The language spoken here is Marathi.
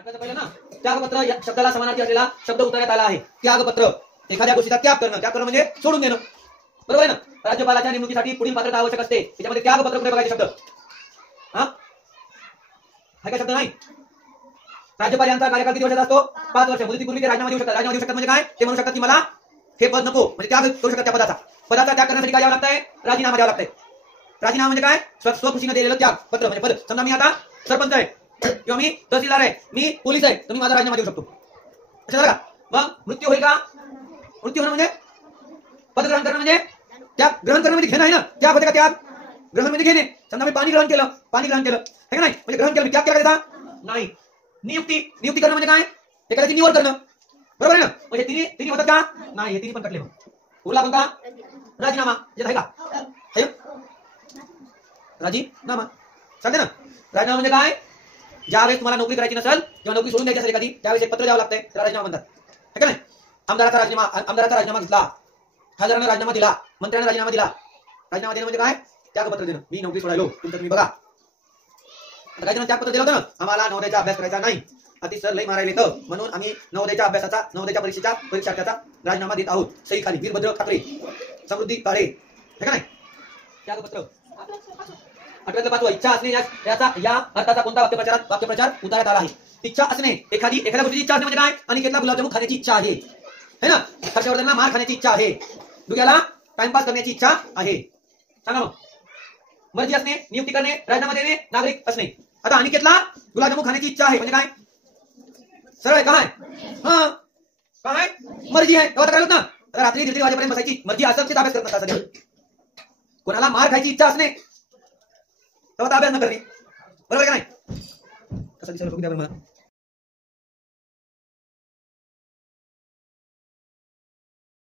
आठवतं पहिलं ना, त्यागपत्र या शब्दाला समानार्थी असलेला शब्द उतरण्यात आला आहे. त्यागपत्र एखाद्या गोष्टीचा त्याग करणं म्हणजे सोडून देणं. बरोबर आहे ना. राज्यपालाच्या नेमणुकीसाठी पुढील पात्रता आवश्यक असते. त्याच्यामध्ये त्यागपत्र कुठे बघायचे शब्द? हा काय शब्द नाही. राज्यपाल यांचा कार्यकाळ किती वर्षाचा असतो? 5 वर्ष. मुदतीपूर्वी ते राजीनामा देऊ शकतात. राजीनामा देऊ शकतात म्हणजे काय? ते म्हणू शकतात की मला हे पद नको, म्हणजे त्याग करू शकतात त्या पदाचा त्याग करण्यासाठी काय द्यावं लागतंय? राजीनामा द्यावा लागतंय. राजीनामा म्हणजे काय? स्वखुशीने दिलेलं त्याग पत्र म्हणजे पद. समजा मी आता सरपंच आहे किंवा मी तहसीलदार आहे, मी पोलीस आहे, तर मी माझा राजीनामा देऊ शकतो. लक्षात आलं का? मग मृत्यू होईल का? मृत्यू होणं म्हणजे पद ग्रहण करणं म्हणजे त्याग ग्रहण करणं म्हणजे घेणं आहे ना. त्याग होते का? त्याग ग्रहण म्हणजे घेणे. समजा मी पाणी ग्रहण केलं हे का नाही, म्हणजे ग्रहण केलं, मी त्याग केला का? नाही. नियुक्ती करणं म्हणजे काय? एखाद्याची निवड करणं. बरोबर आहे ना. म्हणजे तिन्ही होतात का? नाही. हे तिन्ही पण कटले. मग उरला कोणता? राजीनामा. आहे का? राजीनामा सांगते ना. राजीनामा म्हणजे काय? ज्यावेळेस तुम्हाला नोकरी करायची नसेल किंवा नोकरी सोडून द्यायची असेल एखादी, त्यावेळेस एक पत्र द्यावं लागतंय, त्याला राजीनामा म्हणतात. है का नाही. आमदाराचा राजीनामा घेतला, खासदारानं राजीनामा दिला, मंत्र्यानं राजीनामा दिला. राजीनामा देणं म्हणजे काय? त्यागपत्र देणं. मी नोकरी सोडायलो, तुमचं तुम्ही बघा. आता काही जण त्यागपत्र दिलं होतं ना, आम्हाला नवोदयचा अभ्यास करायचा नाही, अति सर लई मारायला येतं, म्हणून आम्ही नवोदयच्या परीक्षेचा राजीनामा देत आहोत. सही खाली वीरभद्र ठाकरे, समृद्धी काळे. है का नाही. त्यागपत्र. आठव्यातलं 5वं, इच्छा असणे या अर्थाचा कोणता वाक्यप्रचार उतारण्यात आला आहे? इच्छा असणे. एखाद्या गोष्टीची इच्छा असणे म्हणजे काय? अनिकेतला गुलाबजामुन खाण्याची इच्छा आहे, है ना. हर्षवर्धनला मार खाण्याची इच्छा आहे, दुग्याला टाइमपास करण्याची इच्छा आहे. सांगा मग. मर्जी असणे, नियुक्ती करणे, राजीनामा देणे, नागरिक असणे. आता अनिकेतला गुलाबजामुन खाण्याची इच्छा आहे म्हणजे काय? सरळ आहे. काय? हा काय मर्जी आहे. तेव्हा करायला ना. रात्री 1:30 वाजेपर्यंत बसायची मर्जी असेल ते अभ्यास करत नसतात. कोणाला मार खायची इच्छा असणे तेव्हा अभ्यास न करणे. बरोबर का नाही? कसं दिसेल बघू द्या मला.